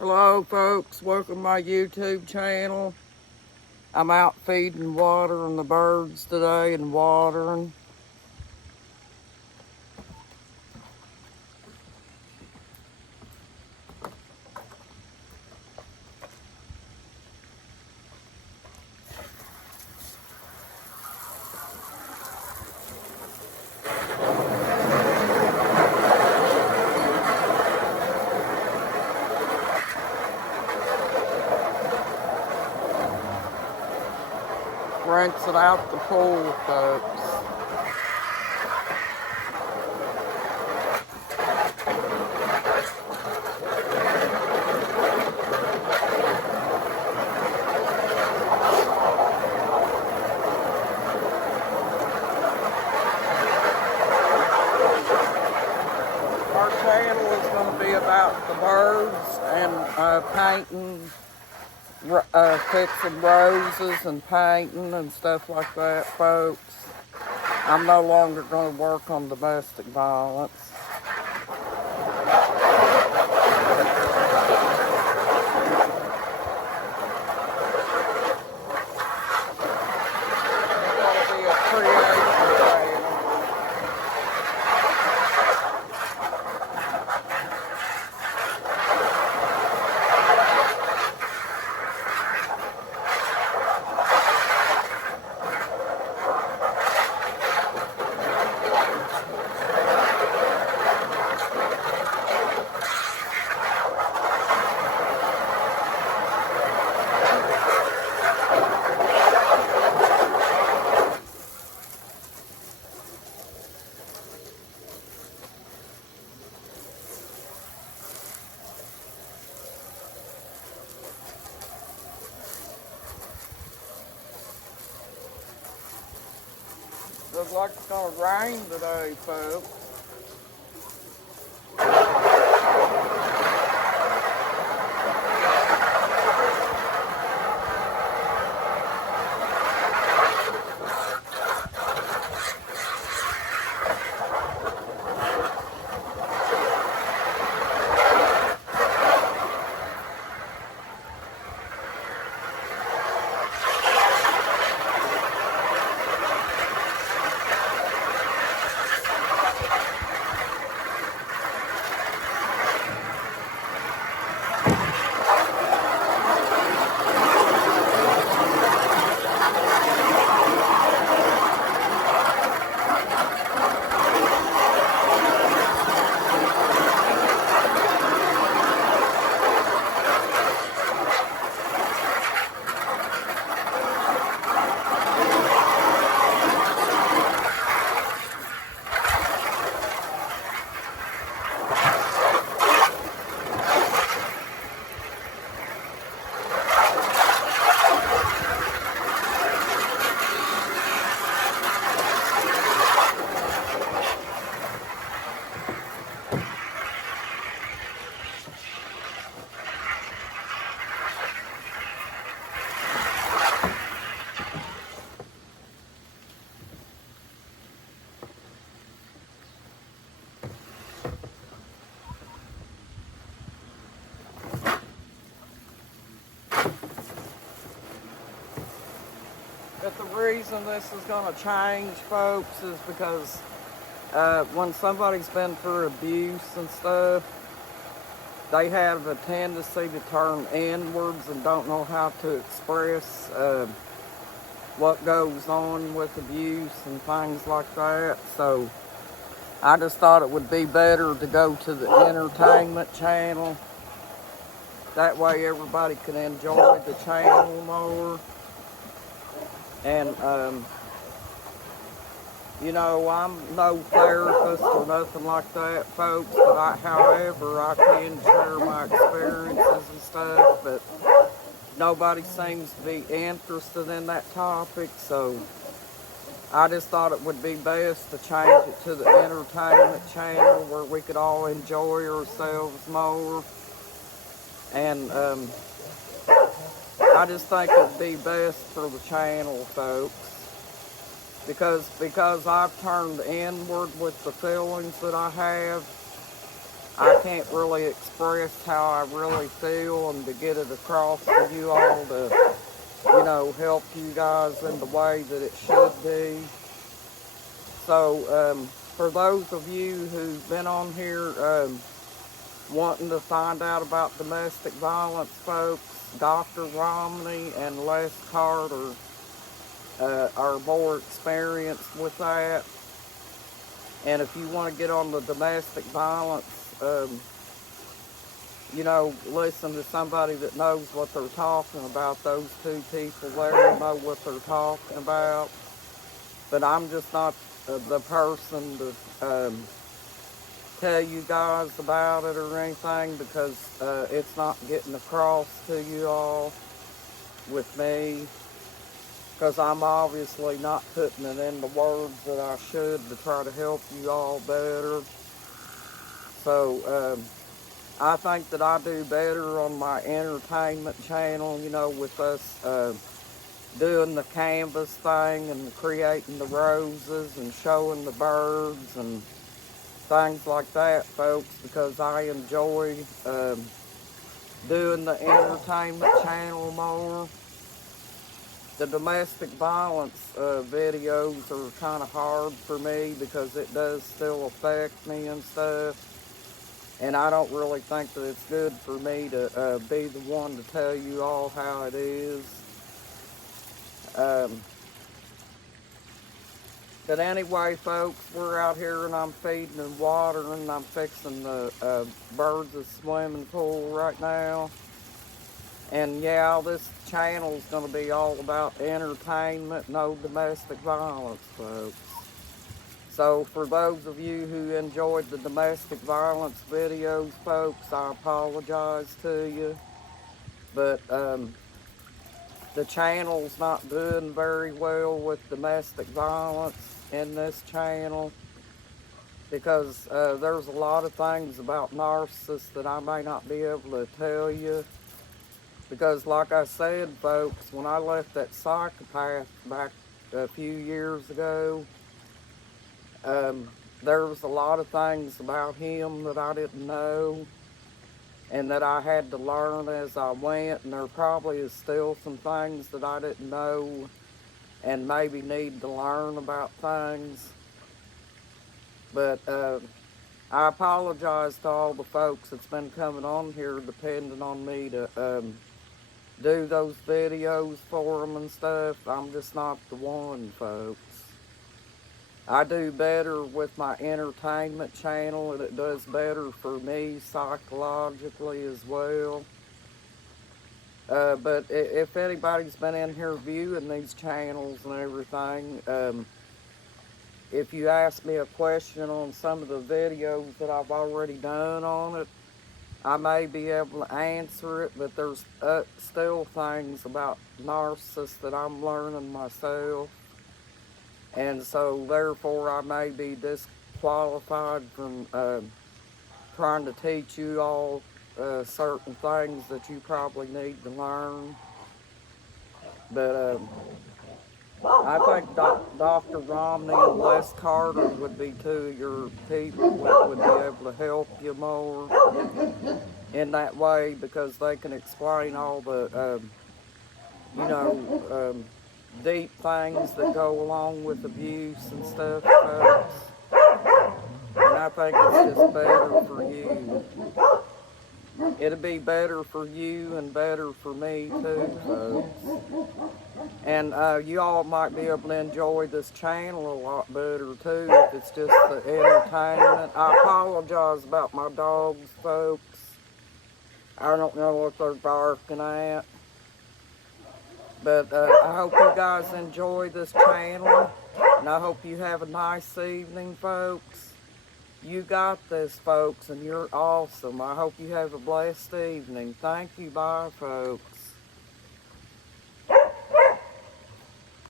Hello folks, welcome to my YouTube channel. I'm out feeding watering the birds today and watering. Rinse it out the pool, folks. Our channel is going to be about the birds and painting, fixing roses and painting and stuff like that, folks. I'm no longer going to work on domestic violence. It's going to be a creation channel. Looks like it's going to rain today, folks. But the reason this is going to change, folks, is because when somebody's been through abuse and stuff, they have a tendency to turn inwards and don't know how to express what goes on with abuse and things like that. So I just thought it would be better to go to the entertainment channel. That way everybody can enjoy the channel more. And, you know, I'm no therapist or nothing like that, folks, but however, I can share my experiences and stuff, but nobody seems to be interested in that topic, so I just thought it would be best to change it to the entertainment channel where we could all enjoy ourselves more. And, I just think it'd be best for the channel, folks, because I've turned inward with the feelings that I have. I can't really express how I really feel and to get it across to you all to, help you guys in the way that it should be. So, for those of you who've been on here wanting to find out about domestic violence, folks, Dr. Romney and Les Carter are more experienced with that. And if you want to get on the domestic violence, listen to somebody that knows what they're talking about. Those two people there know what they're talking about. But I'm just not the person to tell you guys about it or anything, because it's not getting across to you all with me, because I'm obviously not putting it in the words that I should to try to help you all better. So I think that I do better on my entertainment channel, with us doing the canvas thing and creating the roses and showing the birds and things like that, folks, because I enjoy doing the entertainment channel more. The domestic violence videos are kind of hard for me because it does still affect me and stuff. And I don't really think that it's good for me to be the one to tell you all how it is. But anyway, folks, we're out here and I'm feeding and watering and I'm fixing the birds a swimming pool right now. And yeah, this channel is going to be all about entertainment, no domestic violence, folks. So for those of you who enjoyed the domestic violence videos, folks, I apologize to you. But the channel's not doing very well with domestic violence in this channel, because there's a lot of things about narcissists that I may not be able to tell you. Because like I said, folks, when I left that psychopath back a few years ago, there was a lot of things about him that I didn't know and that I had to learn as I went, and there probably is still some things that I didn't know and maybe need to learn about things. But I apologize to all the folks that's been coming on here depending on me to do those videos for them and stuff. I'm just not the one, folks. I do better with my entertainment channel, and it does better for me psychologically as well. But if anybody's been in here viewing these channels and everything, if you ask me a question on some of the videos that I've already done on it, I may be able to answer it, but there's still things about narcissists that I'm learning myself. And so therefore I may be disqualified from trying to teach you all certain things that you probably need to learn. But I think Dr. Romney and Les Carter would be two of your people that would be able to help you more in that way, because they can explain all the, deep things that go along with abuse and stuff, folks. And I think it's just better for you. It'll be better for you and better for me too, folks. And you all might be able to enjoy this channel a lot better too if it's just the entertainment. I apologize about my dogs, folks. I don't know what they're barking at. But I hope you guys enjoy this channel, and I hope you have a nice evening, folks. You got this, folks, and you're awesome. I hope you have a blessed evening. Thank you. Bye, folks.